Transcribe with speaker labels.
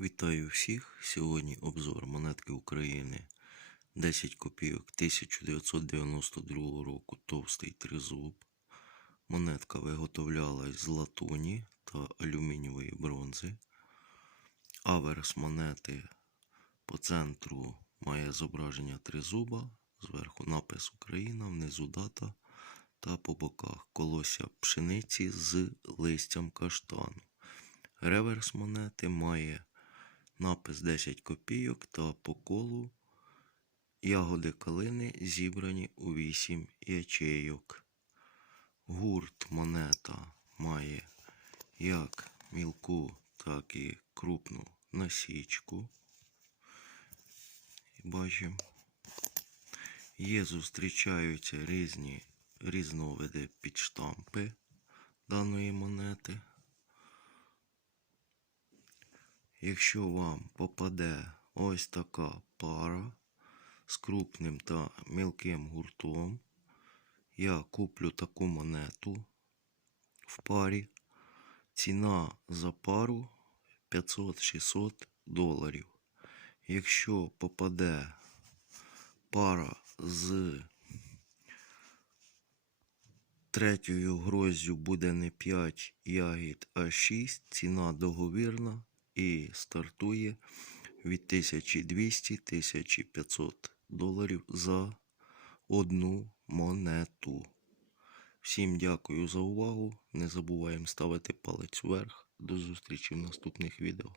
Speaker 1: Вітаю всіх! Сьогодні обзор монетки України 10 копійок 1992 року товстий тризуб. Монетка виготовлялась з латуні та алюмінієвої бронзи. Аверс монети по центру має зображення тризуба, зверху напис Україна, внизу дата та по боках колося пшениці з листям каштану. Реверс монети має напис 10 копійок та по колу ягоди калини зібрані у 8 ячейок. Гурт монета має як мілку, так і крупну насічку. Бачимо. Є зустрічаються різні різновиди підштампи даної монети. Якщо вам попаде ось така пара з крупним та мілким гуртом, я куплю таку монету в парі. Ціна за пару 500-600 доларів. Якщо попаде пара з третьою гроздю буде не 5 ягід, а 6, ціна договірна і стартує від 1200-1500 доларів за одну монету. Всім дякую за увагу. Не забуваємо ставити палець вверх. До зустрічі в наступних відео.